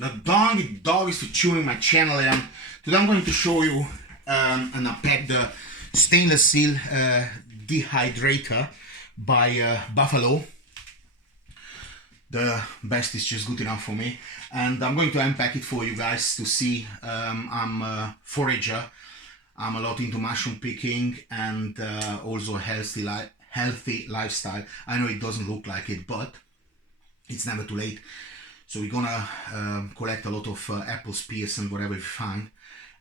The dog is chewing my channel, and today I'm going to show you and unpack the stainless steel dehydrator by Buffalo. The best is just good enough for me, and I'm going to unpack it for you guys to see. I'm a forager. I'm a lot into mushroom picking and also a healthy lifestyle. I know it doesn't look like it, but it's never too late. So we're gonna collect a lot of apple spears and whatever we find,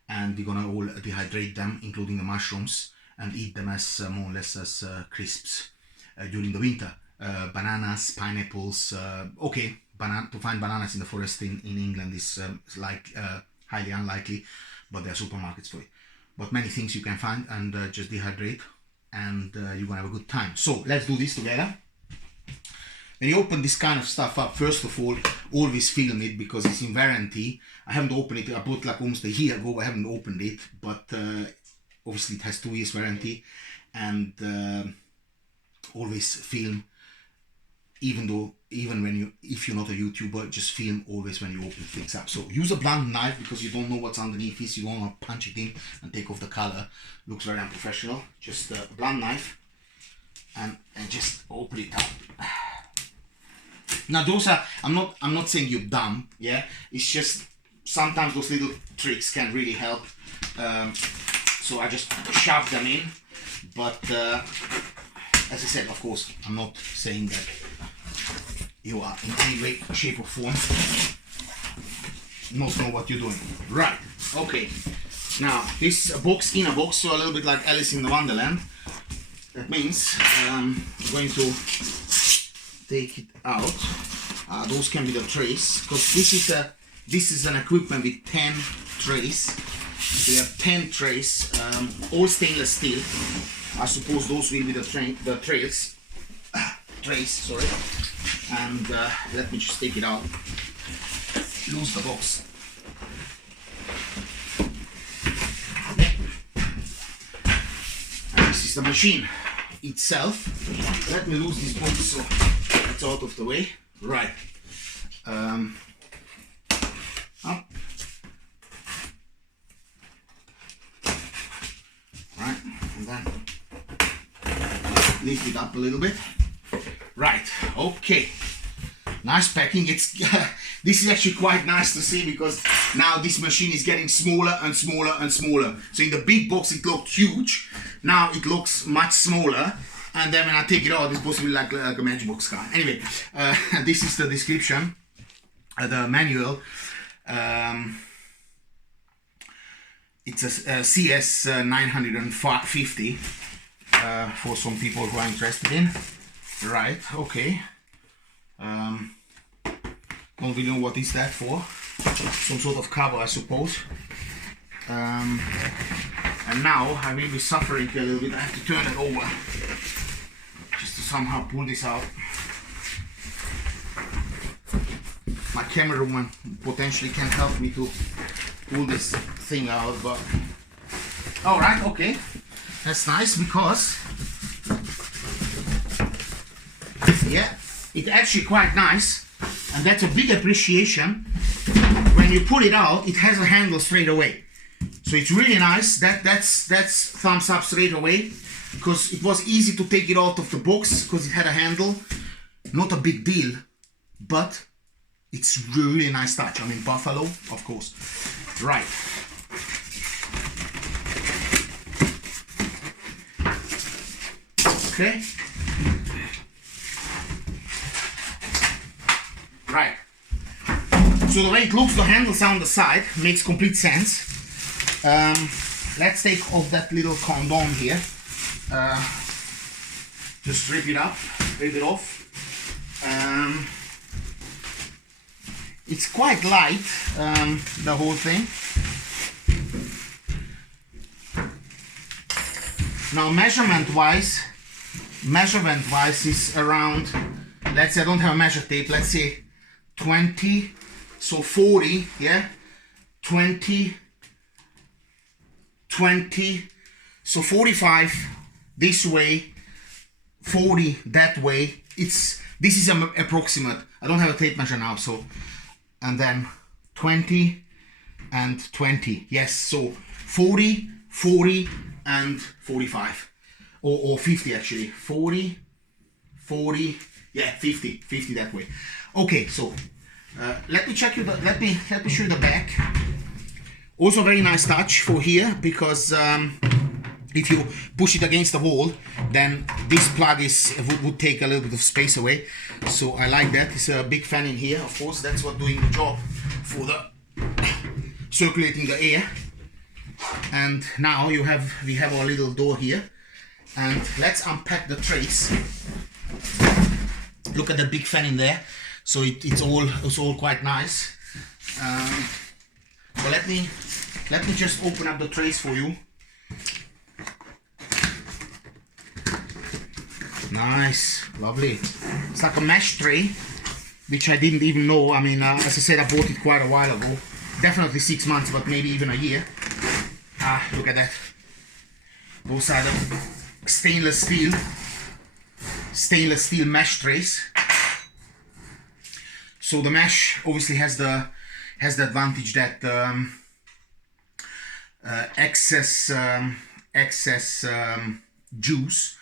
and we're gonna all dehydrate them, including the mushrooms, and eat them as more or less as crisps during the winter. Bananas, pineapples. Okay, to find bananas in the forest in England is highly unlikely, but there are supermarkets for it. But many things you can find and just dehydrate, and you're gonna have a good time. So let's do this together. When you open this kind of stuff up, first of all, always film it because it's in warranty. I haven't opened it. I bought like almost a year ago. I haven't opened it, but obviously it has 2 years warranty, and always film. If you're not a YouTuber, just film always when you open things up. So use a blunt knife because you don't know what's underneath this. You don't want to punch it in and take off the color. Looks very unprofessional. Just a blunt knife and just open it up. Now those are, I'm not saying you're dumb, yeah, it's just sometimes those little tricks can really help. So I just shove them in, but as I said, of course, I'm not saying that you are in any way, shape or form not know what you're doing. Right, okay. Now this box in a box, so a little bit like Alice in the Wonderland. That means I'm going to take it out. Those can be the trays, because this is an equipment with 10 trays. We have 10 trays, all stainless steel. I suppose those will be the trays. Sorry. And let me just take it out. Lose the box. And this is the machine itself. Let me lose this box so it's out of the way. Right. Up. Right, and then lift it up a little bit. Right, okay. Nice packing. It's this is actually quite nice to see because now this machine is getting smaller and smaller and smaller. So in the big box it looked huge. Now it looks much smaller. And then when I take it out, it's supposed to be like a matchbox car. Anyway, this is the description, the manual. It's a c950 for some people who are interested in. Right, okay. Don't really know what is that for. Some sort of cover, I suppose. And now I will be suffering a little bit. I have to turn it over just to somehow pull this out. My cameraman potentially can help me to pull this thing out, but alright, okay, that's nice because yeah, it's actually quite nice, and that's a big appreciation. When you pull it out, it has a handle straight away, so it's really nice. That's thumbs up straight away, because it was easy to take it out of the box because it had a handle. Not a big deal, but it's really nice touch. I mean, Buffalo, of course. Right. Okay. Right. So the way it looks, the handles on the side makes complete sense. Let's take off that little condom here. Just rip it off. It's quite light, the whole thing. Now measurement wise is around, let's say I don't have a measure tape, let's say 20, so 40, yeah, 20, so 45 this way, 40 that way. This is an approximate. I don't have a tape measure now, so, and then 20 and 20. Yes, so 40, 40 and 45, or 50 actually. 40, 40, yeah, 50 that way. Okay, so let me check you the, let me show you the back. Also very nice touch for here, because if you push it against the wall, then this plug would take a little bit of space away. So I like that. It's a big fan in here, of course. That's what doing the job for the circulating the air. And now we have our little door here, and let's unpack the trays. Look at the big fan in there. So it's all quite nice. So let me just open up the trays for you. Nice, lovely. It's like a mesh tray, which I didn't even know. I mean, as I said, I bought it quite a while ago. Definitely 6 months, but maybe even a year. Look at that. Those are the stainless steel mesh trays. So the mesh obviously has the advantage that excess juice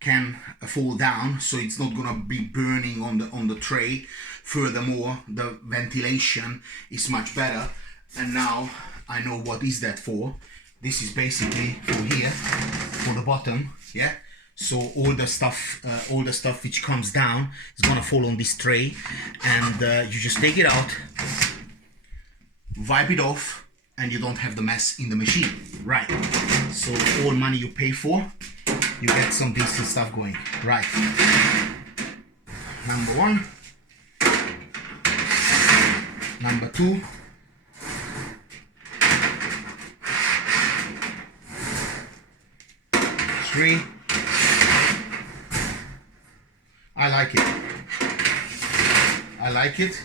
can fall down, so it's not gonna be burning on the tray. Furthermore, the ventilation is much better. And now I know what is that for. This is basically for here, for the bottom, yeah. So all the stuff which comes down is gonna fall on this tray, and you just take it out, wipe it off, and you don't have the mess in the machine, right? So all money you pay for, you get some decent stuff going, right? Number one, number two, three. I like it. I like it.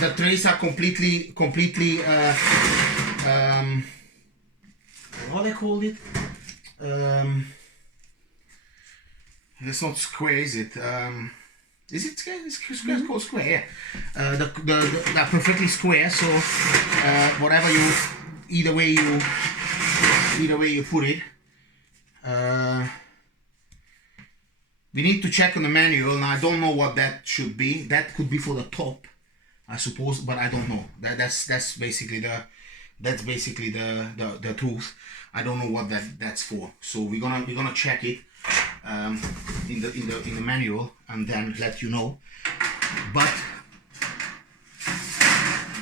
The trays are completely what they called it? It's not square, is it? Is it square? It's called square. Yeah. They're perfectly square. So whatever either way you put it. We need to check on the manual. Now I don't know what that should be. That could be for the top, I suppose, but I don't know. That's basically the truth. I don't know what that's for. So we're gonna check it in the manual and then let you know. But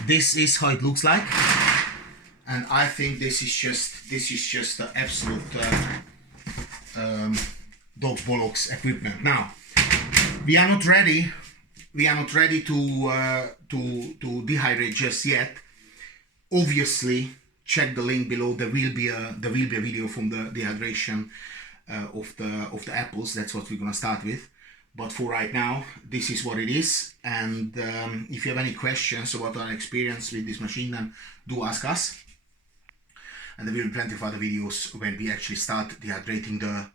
this is how it looks like, and I think this is just the absolute dog bollocks equipment. Now we are not ready to dehydrate just yet. Obviously, check the link below. There will be a video from the dehydration of the apples. That's what we're gonna start with. But for right now, this is what it is. And if you have any questions about our experience with this machine, then do ask us. And there will be plenty of other videos when we actually start dehydrating the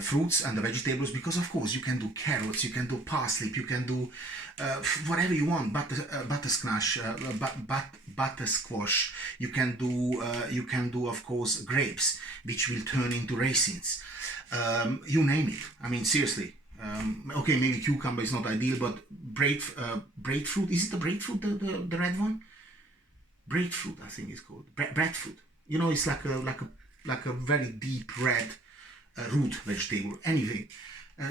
fruits and the vegetables, because of course you can do carrots, you can do parsley, you can do whatever you want, buttersquash, you can do of course grapes, which will turn into raisins, you name it. I mean, seriously. Okay, maybe cucumber is not ideal, but breadfruit, is it the breadfruit, the red one? Breadfruit, I think it's called breadfruit. You know, it's like a very deep red root vegetable. Anything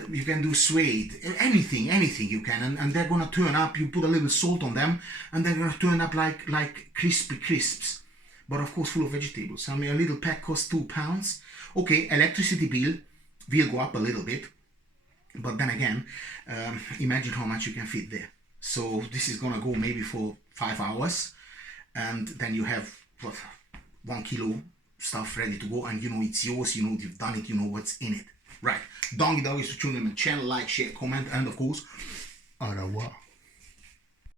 you can do, suede, anything you can, and they're gonna turn up. You put a little salt on them and they're gonna turn up like crispy crisps, but of course full of vegetables. I mean, a little pack costs £2. Okay, electricity bill will go up a little bit, but then again, imagine how much you can fit there. So this is gonna go maybe for 5 hours, and then you have what, 1 kilo stuff ready to go, and you know it's yours, you know you've done it, you know what's in it. Right. Don't forget always to tune in the channel, like, share, comment, and of course, au revoir.